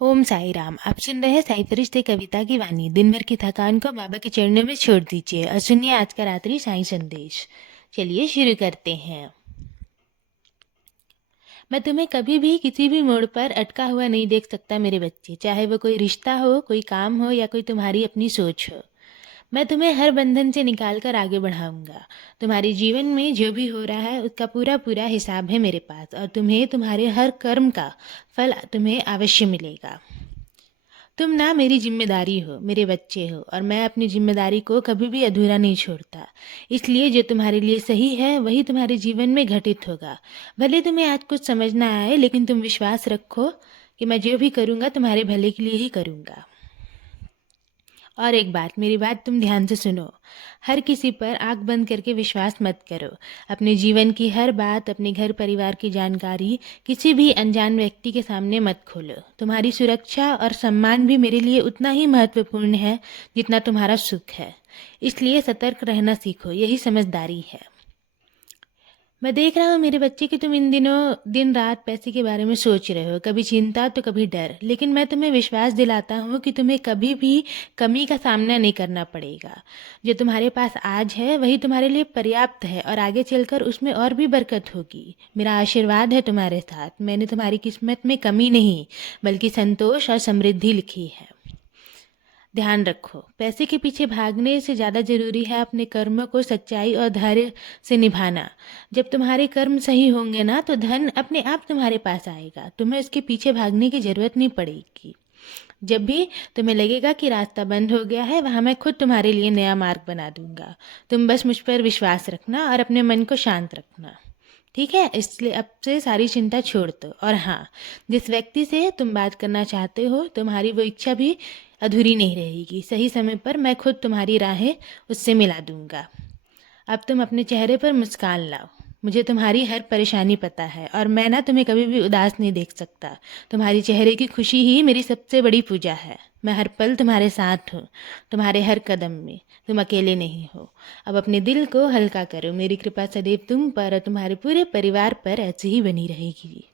ओम साई राम। आप सुन रहे हैं साई फरिश्ते कविता की वाणी। दिन भर की थकान को बाबा के चरणों में छोड़ दीजिए और सुनिए आज का रात्रि साई संदेश। चलिए शुरू करते हैं। मैं तुम्हें कभी भी किसी भी मोड़ पर अटका हुआ नहीं देख सकता मेरे बच्चे, चाहे वो कोई रिश्ता हो, कोई काम हो या कोई तुम्हारी अपनी सोच हो। मैं तुम्हें हर बंधन से निकाल कर आगे बढ़ाऊंगा। तुम्हारे जीवन में जो भी हो रहा है उसका पूरा पूरा हिसाब है मेरे पास, और तुम्हें तुम्हारे हर कर्म का फल तुम्हें अवश्य मिलेगा। तुम ना मेरी जिम्मेदारी हो, मेरे बच्चे हो, और मैं अपनी जिम्मेदारी को कभी भी अधूरा नहीं छोड़ता। इसलिए जो तुम्हारे लिए सही है वही तुम्हारे जीवन में घटित होगा। भले तुम्हें आज कुछ समझ ना आए, लेकिन तुम विश्वास रखो कि मैं जो भी करूँगा तुम्हारे भले के लिए ही करूँगा। और एक बात, मेरी बात तुम ध्यान से सुनो। हर किसी पर आंख बंद करके विश्वास मत करो। अपने जीवन की हर बात, अपने घर परिवार की जानकारी किसी भी अनजान व्यक्ति के सामने मत खोलो। तुम्हारी सुरक्षा और सम्मान भी मेरे लिए उतना ही महत्वपूर्ण है जितना तुम्हारा सुख है। इसलिए सतर्क रहना सीखो, यही समझदारी है। मैं देख रहा हूँ मेरे बच्चे कि तुम इन दिनों दिन रात पैसे के बारे में सोच रहे हो, कभी चिंता तो कभी डर। लेकिन मैं तुम्हें विश्वास दिलाता हूँ कि तुम्हें कभी भी कमी का सामना नहीं करना पड़ेगा। जो तुम्हारे पास आज है वही तुम्हारे लिए पर्याप्त है, और आगे चलकर उसमें और भी बरकत होगी। मेरा आशीर्वाद है तुम्हारे साथ। मैंने तुम्हारी किस्मत में कमी नहीं, बल्कि संतोष और समृद्धि लिखी है। ध्यान रखो, पैसे के पीछे भागने से ज़्यादा जरूरी है अपने कर्मों को सच्चाई और धैर्य से निभाना। जब तुम्हारे कर्म सही होंगे ना, तो धन अपने आप तुम्हारे पास आएगा। तुम्हें उसके पीछे भागने की जरूरत नहीं पड़ेगी। जब भी तुम्हें लगेगा कि रास्ता बंद हो गया है, वहाँ मैं खुद तुम्हारे लिए नया मार्ग बना दूंगा। तुम बस मुझ पर विश्वास रखना और अपने मन को शांत रखना। ठीक है? इसलिए अब से सारी चिंता छोड़ दो। और हाँ, जिस व्यक्ति से तुम बात करना चाहते हो, तुम्हारी वो इच्छा भी अधूरी नहीं रहेगी। सही समय पर मैं खुद तुम्हारी राहें उससे मिला दूंगा। अब तुम अपने चेहरे पर मुस्कान लाओ। मुझे तुम्हारी हर परेशानी पता है, और मैं ना तुम्हें कभी भी उदास नहीं देख सकता। तुम्हारी चेहरे की खुशी ही मेरी सबसे बड़ी पूजा है। मैं हर पल तुम्हारे साथ हूँ, तुम्हारे हर कदम में। तुम अकेले नहीं हो। अब अपने दिल को हल्का करो। मेरी कृपा सदैव तुम पर और तुम्हारे पूरे परिवार पर ऐसे ही बनी रहेगी।